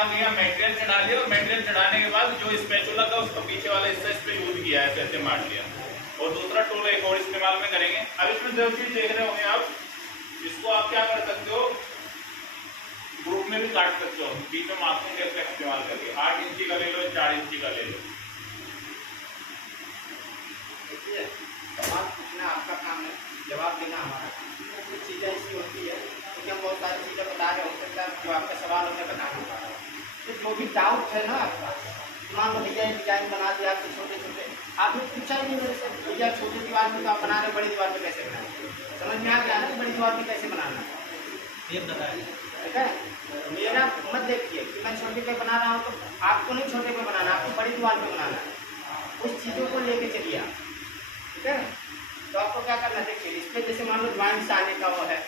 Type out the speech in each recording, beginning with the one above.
यहाँ भैया मटेरियल चढ़ा लिया और मटेरियल चढ़ाने के बाद जो स्पैचुला का उसका पीछे वाला हिस्सा इस पे यूज किया है, ऐसे मार लिया। और दूसरा टूल एक और इस्तेमाल में करेंगे। अब इसमें जो चीज देख रहे होंगे आप, इसको आप क्या कर सकते हो, ग्रुप में भी काट सकते हो, बीच में मार्किंग टेप का इस्तेमाल करके। 8 इंची का ले लो, 4 इंची का ले लो। देखिए सवाल पूछना आपका काम है, जवाब देना हमारा काम। कुछ चीज़ें ऐसी होती है क्योंकि हम बहुत सारी चीज़ें बता रहे हो सकता है जो आपका सवाल होता है बता नहीं पा रहा। तो जो भी डाउट है ना आपका, मान लो भैया डिजाइन बना दिया आपके छोटे छोटे, आपने पूछा ही नहीं मेरे से भैया छोटी दीवार में तो आप बना रहे, बड़ी दीवार में कैसे बनाएंगे? समझ में आ गया ना बड़ी दीवार में कैसे बनाना है, ये बताइए। ठीक है, मेरा मत देखिए कि मैं छोटे पे बना रहा हूँ, तो आपको नहीं छोटे पे बनाना, आपको बड़ी दीवार पे बनाना है। उस चीज़ों को लेके चलिए आप, ठीक है। तो आपको क्या करना, देखिए इस पर जैसे मान लो ज्वाइंट्स आने का वो है,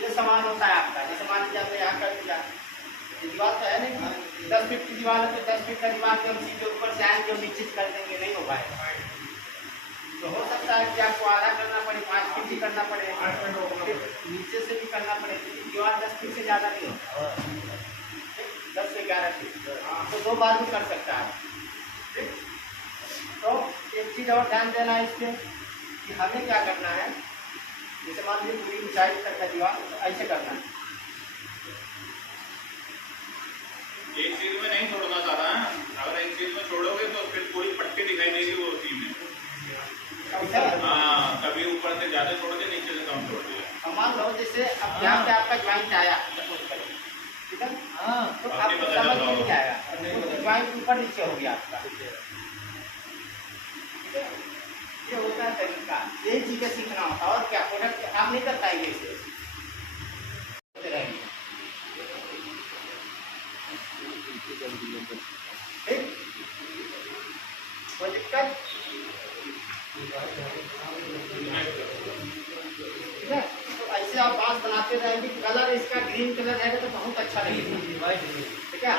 ये सवाल होता है आपका। जैसे मान लीजिए आपने यहाँ कर दिया, दीवार तो है नहीं कि 10 फीट की दीवार है तो 10 फीट का दीवार के हम सीधे ऊपर से आएंगे और नीचे कर देंगे, नहीं हो पाएगा। तो हो सकता है कि आपको आधा करना पड़े, 5 फीट भी करना पड़े, नीचे से भी करना पड़े, क्योंकि दीवार 10 फीट से ज़्यादा नहीं होता, 10 से 11 फीट, तो 2 बार भी कर सकता है। ठीक, तो एक चीज़ और ध्यान देना है इस पर कि हमें क्या करना है। जैसे मान लीजिए पूरी ऊंचाई तक का दीवार, तो ऐसे करना है। एक चीज में नहीं छोड़ना चाहता है, अगर एक चीज में छोड़ोगे तो फिर पूरी पट्टी दिखाई देगी वो चीज में। हाँ, कभी ऊपर से ज्यादा छोड़ के नीचे से कम छोड़ दिया। मान लो जैसे अब यहाँ पे आपका ज्वाइंट आया, ठीक है, तो आपको समझ में नहीं आएगा, ज्वाइंट ऊपर नीचे हो गया आपका। ये होता है तरीका, यही चीजें सीखना होता है। और क्या प्रोडक्ट आप नहीं कर पाएंगे इसे, ठीक, कोई दिक्कत? ठीक है, तो ऐसे आप बांस बनाते रहेंगे। कलर इसका ग्रीन कलर रहेगा तो बहुत अच्छा लगेगा। ठीक है,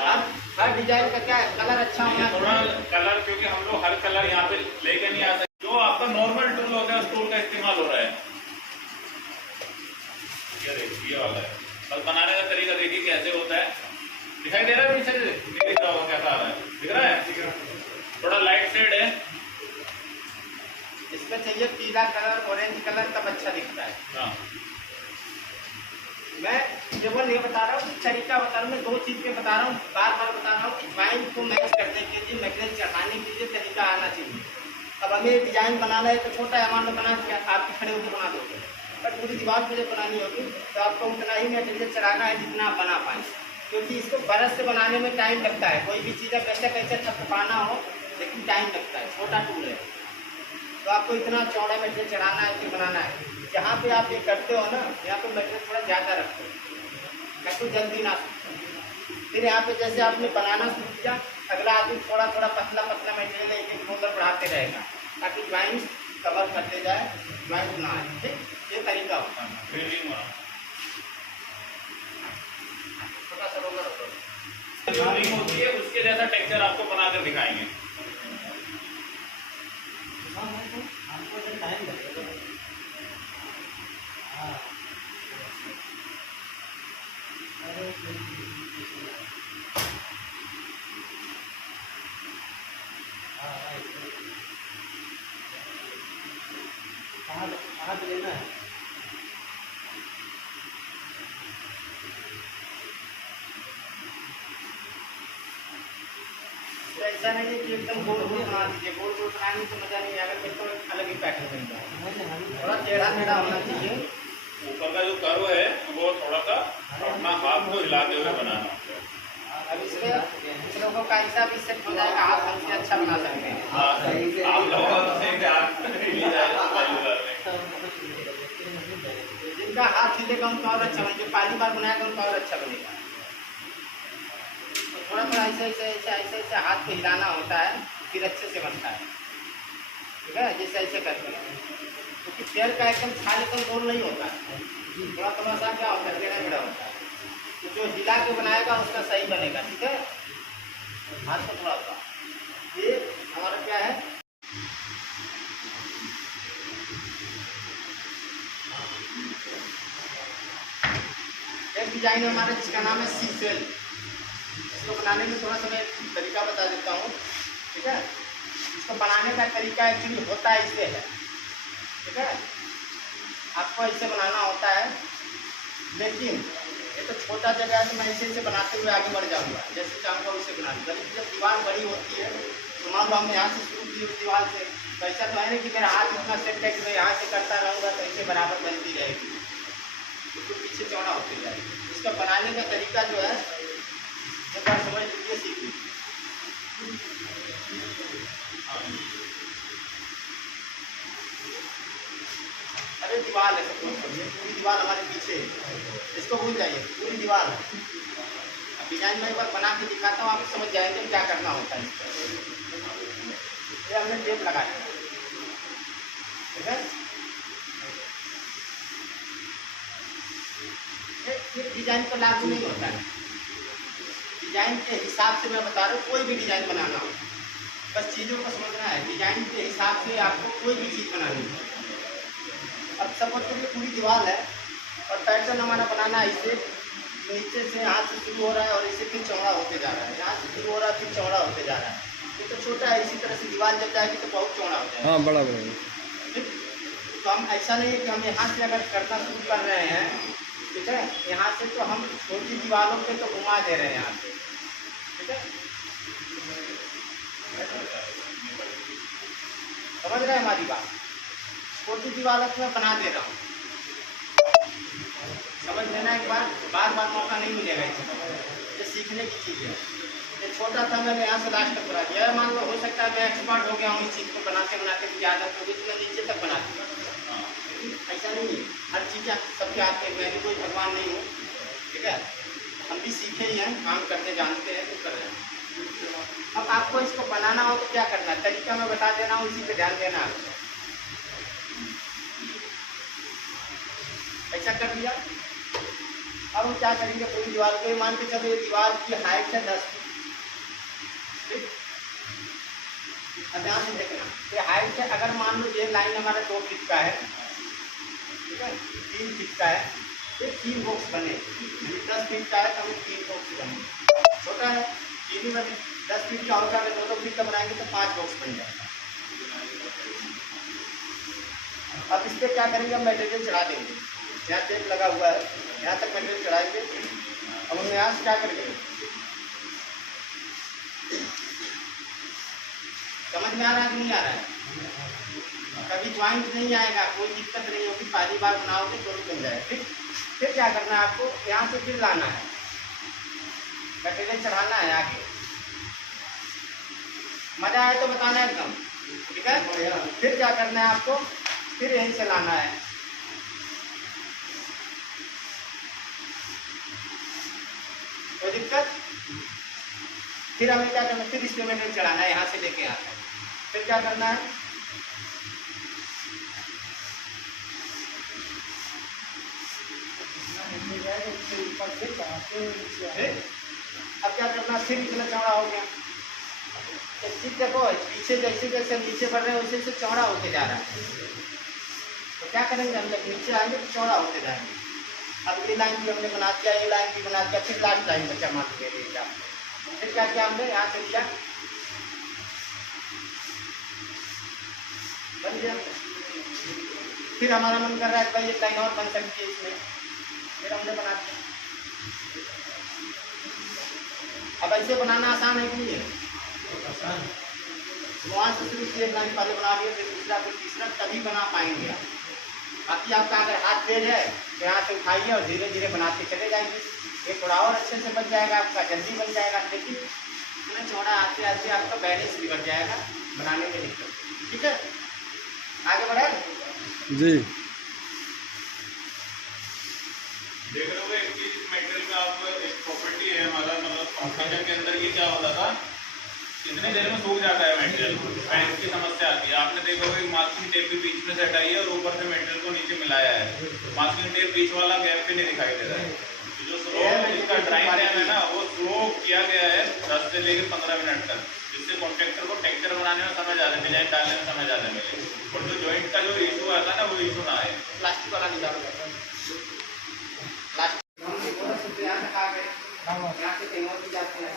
हर डिजाइन का क्या है, कलर अच्छा होना थोड़ा कलर, क्योंकि हम लोग हर कलर यहाँ पे लेके नहीं आ सकते। जो आपका नॉर्मल टूल होता है उस टूल का इस्तेमाल हो रहा है। ये वाला है, बस बनाने का तरीका देखिए कैसे होता है। दिखाई दे रहा है पीछे से? नहीं दिख रहा होगा, कैसा आ रहा है? दिख रहा है? थोड़ा लाइट शेड है। इसमें चाहिए पीला कलर, ऑरेंज कलर, तब अच्छा दिखता है। हाँ, मैं केवल ये बता रहा हूँ, तरीका बता रहा हूँ, मैं 2 चीज़ पे बता रहा हूँ, बार बार बता रहा हूँ कि ज्वाइंट को मैच करने के लिए, मटेरियल चढ़ाने के लिए तरीका आना चाहिए। अब हमें डिजाइन बनाना है तो छोटा है, मान लो बना दिया, आपके खड़े होकर बना दोगे, बट पूरी दीवार पर जब बनानी होगी तो आपको उतना ही मटेरियल चढ़ाना है जितना आप बना पाए, क्योंकि इसको बरस से बनाने में टाइम लगता है। कोई भी चीज़ कैसे कैसे थपथपाना हो, लेकिन टाइम लगता है, छोटा टूल है, तो आपको इतना चौड़ा मटेरियल चढ़ाना है कि बनाना है। जहाँ पे आप ये करते हो ना, यहाँ पे मटेरियल थोड़ा ज़्यादा रखते हो ताकि जल्दी ना सूखे। फिर यहाँ पे जैसे आपने बनाना शुरू किया, अगला आदमी थोड़ा थोड़ा पतला पतला मटेरियल एक रोलर बढ़ाते रहेगा ताकि ज्वाइंट कवर करते जाए, ज्वाइंट ना आए। ठीक, ये तरीका होता है। छोटा सा रोलर होता है, होती है, उसके जैसा टेक्सचर आपको बनाकर दिखाएंगे। हमको तो टाइम लगेगा। कहाँ पे लेना है? ऐसा नहीं है कि एकदम गोल गोल बना दीजिए, गोल गोल बनाने से मजा नहीं आएगा, फिर तो अलग ही पैटर्न बनता है। थोड़ा टेढ़ा टेढ़ा होना चाहिए। ऊपर का जो कर्व है वो थोड़ा सा अपना हाथ को हिलाते हुए बनाना। अब इसमें कुछ लोगों का ऐसा भी सेट हो जाएगा, हाथ हमसे अच्छा बना सकते हैं। आप लोगों से जिनका हाथ हिलेगा उनका और अच्छा बनेगा, जो पहली बार बनाएगा उनका और अच्छा बनेगा। तो थोड़ा थोड़ा ऐसे ऐसे ऐसे ऐसे ऐसे हाथ को हिलाना होता है, फिर अच्छे से बनता है। ठीक है, जैसे ऐसे करते हैं, क्योंकि पैर का एकदम छाल एकदम गोल नहीं होता है, थोड़ा थोड़ा सा क्या होता है, टेढ़ा टेढ़ा होता है। तो जो हिला के बनाएगा उसका सही बनेगा। ठीक है, हाथ को थोड़ा सा, ये हमारा क्या है, एक डिजाइन हमारा जिसका नाम है सीसेल। इसको बनाने में थोड़ा सा मैं तरीका बता देता हूँ, ठीक है। इसको बनाने का तरीका एक्चुअली होता है इससे है, ठीक है। आपको ऐसे बनाना होता है, लेकिन ये तो छोटा जगह है तो मैं इसे बनाते हुए आगे बढ़ जाऊँगा, जैसे चाहूँगा उसे बना लूँगा। लेकिन जब दीवार बड़ी होती है तो मान लो हम यहाँ से शुरू की दीवार से, तो ऐसा तो है नहीं कि मेरा हाथ इतना सेट है कि मैं यहाँ से करता रहूँगा तो ऐसे बराबर बनती रहेगी, बिल्कुल पीछे चौड़ा होते जाएगी। इसका बनाने का तरीका जो है एक बार समझ लीजिए, सीख लीजिए। अरे दीवार है, सपोज करिए पूरी दीवार हमारे पीछे है, इसको भूल जाइए, पूरी दीवार है। अब डिजाइन में एक बार बना के दिखाता हूँ, आप समझ जाएंगे क्या करना होता है इसका। ये हमने टेप लगा दिया, ठीक है। ये डिजाइन पर लागू नहीं होता है, डिजाइन के हिसाब से मैं बता रहा हूँ। कोई भी डिजाइन बनाना हो, बस चीज़ों को समझना है, डिजाइन के हिसाब से आपको कोई भी चीज़ बनानी है। अब सपोज करिए पूरी दीवार है और पैटर्न हमारा बनाना है, इसे नीचे से हाथ से शुरू हो रहा है और इसे फिर चौड़ा होते जा रहा है, यहाँ से शुरू हो रहा है फिर चौड़ा होते जा रहा है। ये तो छोटा है, इसी तरह से दीवार जब जाएगी तो बहुत चौड़ा हो जाएगा। हाँ, बड़ा बड़ा। ठीक, तो हम ऐसा नहीं है कि हम यहाँ से अगर करना शुरू कर रहे हैं, ठीक है, यहाँ से तो हम छोटी दीवारों पे तो घुमा दे रहे हैं यहाँ से, ठीक है। समझ रहे हैं हमारी बात? छोटी दीवारों को मैं बना दे रहा हूँ, समझ लेना एक बार, बार बार मौका नहीं मिलेगा इसमें, ये सीखने की चीज़ है। ये छोटा था, मैंने यहाँ से लास्ट तक बना दिया। मान लो हो सकता है मैं एक्सपर्ट हो गया हूँ इस चीज़ को बनाते बनाते, मुझे आदत हो गई तो मैं नीचे तक बना दूँगा। ऐसा नहीं है, हर चीज़ सबके आते हैं, मैं भी कोई भगवान नहीं हूँ, ठीक है। हम भी सीखे ही हैं, काम करते जानते हैं तो कर रहे हैं। अब आपको इसको बनाना हो तो क्या करना है, तरीका मैं बता दे रहा हूँ, इसी पे ध्यान देना है। ऐसा कर दिया, अब हम क्या करेंगे, पूरी दीवार को मान के चलो ये दीवार की हाइट है 10 फीट, ठीक। अब ध्यान से देखना, ये हाइट है, अगर मान लो ये लाइन हमारा 2 फीट का है, ठीक है, 3 फीट का है, ये 3 बॉक्स बने। 10 फीट का है तो हमें 3 बॉक्स बने, छोटा है 3 ही बने। 10 फीट का होगा, अगर 2 फीट का बनाएंगे तो 5 बॉक्स बन जाएगा। अब इस पर क्या करेंगे, हम मटेरियल चढ़ा देंगे, यहाँ टेप लगा हुआ है, यहाँ तक मटेरियल चढ़ाएंगे। अब हम यहाँ से क्या करेंगे, समझ में आ रहा है कि नहीं आ रहा है? कभी ज्वाइंट नहीं आएगा, कोई दिक्कत नहीं होगी, पहली बार बनाओगे तो भी बन जाएगा, ठीक। फिर क्या करना है आपको, यहाँ से फिर लाना है, मटेरियल चढ़ाना है आगे। मजा आए तो बताना है एकदम, ठीक है। फिर क्या करना है आपको, फिर यहीं से लाना है, कोई दिक्कत। फिर हमें क्या करना है, फिर इसमें मटेरियल चढ़ाना है, यहाँ से लेके यहाँ तक। फिर क्या करना है, अब क्या करना, फिर इतना चौड़ा हो गया। तो ठीक देखो, पीछे जैसे जैसे नीचे बढ़ रहे हैं वैसे वैसे चौड़ा होते जा रहा है। तो क्या करेंगे, हम जब नीचे आएंगे तो चौड़ा होते जाएंगे। अब ये लाइन भी हमने बना दिया, ये लाइन भी बना दिया, फिर लास्ट लाइन बचा मान के लिए। फिर क्या किया हमने, यहाँ से लिया, बन गया। फिर हमारा मन कर रहा है भाई एक लाइन और बन सकती है इसमें, फिर हमने बना दिया। अब ऐसे बनाना आसान है कि नहीं है? वहाँ से शुरू किए, एक लाइन पहले बना लिए, फिर दूसरा, फिर तीसरा, तभी बना पाएंगे आप। बाकी आपका अगर हाथ तेज है तो यहाँ से उठाइए और धीरे धीरे बनाते चले जाएंगे। ये थोड़ा और अच्छे से बन जाएगा आपका, जल्दी बन जाएगा। लेकिन इतना चौड़ा आते आते आपका बैलेंस बिगड़ जाएगा, बनाने में दिक्कत, ठीक है। आगे बढ़े जी। देख रहे हो एक चीज, मेटेरियल में आप एक प्रॉपर्टी है हमारा, मतलब कंपटीशन के अंदर ये क्या होता था, इतनी देर में सूख जाता है मेटेरियल, पैंट की समस्या आती है। आपने देखा होगा मास्किंग टेप भी बीच में से हटाई है और ऊपर से मेटेरियल को नीचे मिलाया है। मास्किंग टेप बीच वाला गैप भी नहीं दिखाई दे रहा है। जो स्लो इसका ड्राइंग टाइम है ना, वो स्लो किया गया है 10 से लेकर 15 मिनट तक, जिससे कॉन्ट्रैक्टर को टेक्चर बनाने में समय ज़्यादा, डिजाइन डालने में समय ज़्यादा मिले और जो जॉइंट का जो इशू आता है ना, वो इशू ना आए। प्लास्टिक वाला निकालो, प्लास्टिक यहाँ से कहीं और भी जाते हैं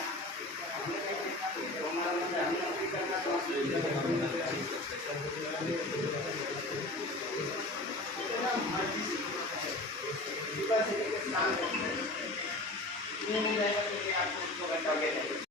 तो हमारा मतलब हमने नौकरी करना तो सुबह से लेकर शाम तक नहीं रहेगा तो आपको 2 घंटा